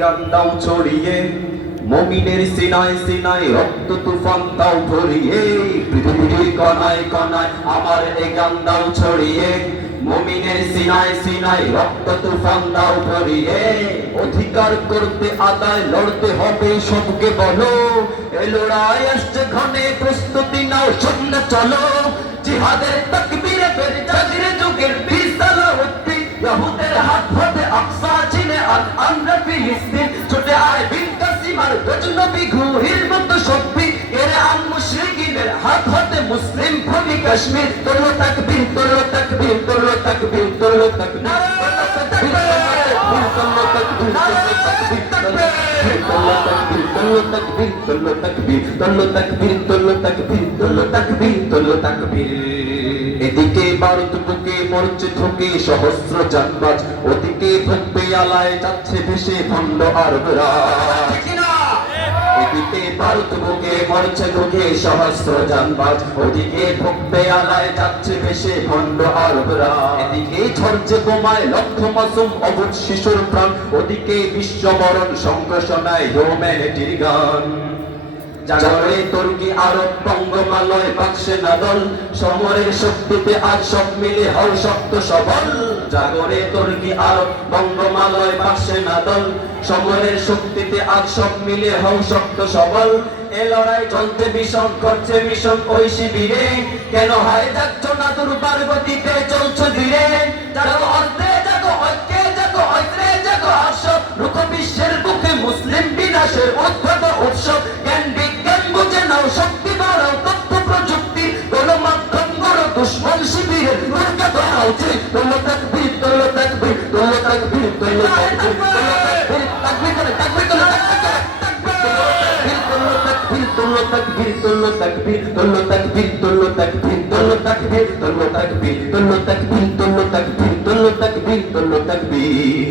গান দাও ছড়িয়ে মুমিনের সিনায় সিনায় রক্ত তুফান দাও ভরিয়ে পৃথিবীর কণায় কণায় আমার এই গান দাও ছড়িয়ে মুমিনের সিনায় সিনায় রক্ত তুফান দাও ভরিয়ে অধিকার করতে আদায় লড়তে হবে সবকে বলো এ লড়াই আসছে ঘনে প্রস্তুতি নাও সঙ্গে চলো জিহাদের তাকবীরে ফের জাজিরে যুগের বীর সালাউদ্দিন ইহুদের হাত হতে আকসা চিনে আর আমরা ফিলিস্তিন ছুটে আয় বিন কাসিমার গজনবী ঘুহির মতো শক্তি এর আন মুশরিকিনের হাত হতে মুসলিম ভূমি কাশ্মীর তোলো তাকবীর তোলো তাকবীর তোলো তাকবীর তোলো তাকবীর এদিকে ভারত বুকে মরছে ঠকে সহস্র জানবাজ ওদিকে ভক্তি আলায় যাচ্ছে ভেসে ভণ্ড আরবরা এদিকে ভারত বুকে মরছে ঠকে সহস্র জানবাজ ওদিকে ভক্তি আলায় যাচ্ছে ভেসে ভণ্ড আরবরা এদিকে ঝরছে বোমায় লক্ষ মাসুম অবুঝ শিশুর প্রাণ ওদিকে বিশ্ববরণ সংঘর্ষণায় হিউম্যানিটির গান জাগরে তুর্কি আরব বঙ্গমালয় বাক্সে নাদল সমরের শক্তিতে আজ সব মিলে হও শক্ত সবল জাগরে তুর্কি আরব বঙ্গমালয় বাক্সে নাদল সমরের শক্তিতে আজ সব মিলে হও শক্ত সবল এ লড়াই চলতে ভীষণ করছে ভীষণ ওই শিবিরে কেন হয় যাচ্ছ না দুর্বার গতিতে চলছ ধীরে জাগো অর্ধে জাগো ঐক্যে জাগো ঐত্রে জাগো আসব রুখ বিশ্বের বুকে মুসলিম বিনাশের উদ্ভব উৎসব জ্ঞান বিজ্ঞান বুঝে নাও শক্তি বাড়াও তথ্য প্রযুক্তি গণমাধ্যম গড় দুশ্মন শিবিরের দুর্গা করা উচিত তোলো তাকবীর তোলো তাকবীর তোলো তাকবীর তোলো তাকবীর তোলো তাকবীর তোলো তাকবীর তোলো তাকবীর তোলো তাকবীর তোলো তাকবীর তোলো তাকবীর তোলো তাকবীর তোলো তাকবীর তোলো তাকবীর তোলো তাকবীর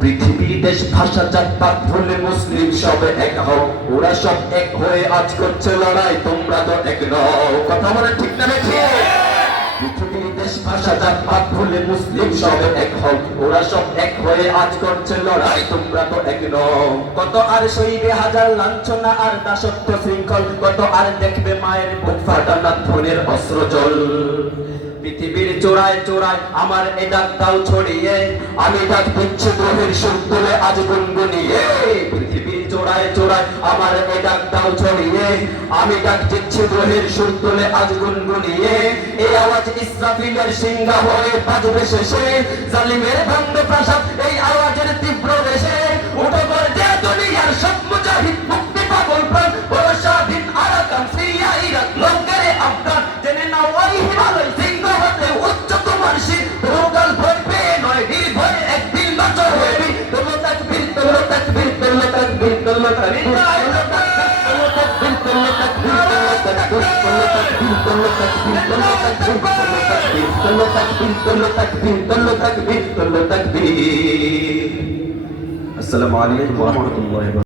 পৃথিবী দেশ ভাষা জাতপাত ভুলে মুসলিম সবে এক হও ওরা সব এক হয়ে আজ করছে লড়াই তোমরা তো এক নও কথা বলে ঠিক না ঠিক পৃথিবীর দেশ ভাষা জাতপাত ভুলে মুসলিম সবে এক হও ওরা সব এক হয়ে আজ করছে লড়াই তোমরা তো এক নও কত আর সইবে হাজার লাঞ্ছনা আর দাসত্ব শৃঙ্খল কত আর দেখবে মায়ের বুক ফাটানা ধনের অস্ত্র জল পৃথিবীর চোরায় চোরায় আমার এ ডাক দাও ছড়িয়ে আমি ডাক দিচ্ছি দ্রোহের সুর তুলে আজ গুনগুনিয়ে পৃথিবীর চোরায় চোরায় আমার এ ডাক দাও ছড়িয়ে আমি ডাক দিচ্ছি দ্রোহের সুর তুলে আজ গুনগুনিয়ে এই আওয়াজ ইসরাফিলের সিংহা হয়ে বাজবে শেষে জালিমের ভঙ্গ প্রাসাদ এই আওয়াজের তীব্র দেশে উঠে পড়ে দুনিয়ার সব মুজাহিদ মুক্তি পাগল প্রাণ বড় স্বাধীন আরাকান সিরিয়া ইরাক লঙ্কারে আফগান জেনে নাও ওই হিমালয় সিংহ হতে উচ্চ তোমার শীত রোগাল ভয় পেয়ে নয় নির্ভয় একদিন নজর হবি তোলো তাকবীর তোলো তাকবীর তোলো তাকবীর তোলো তাকবীর আসসালামু আলাইকুম ওয়া রাহমাতুল্লাহি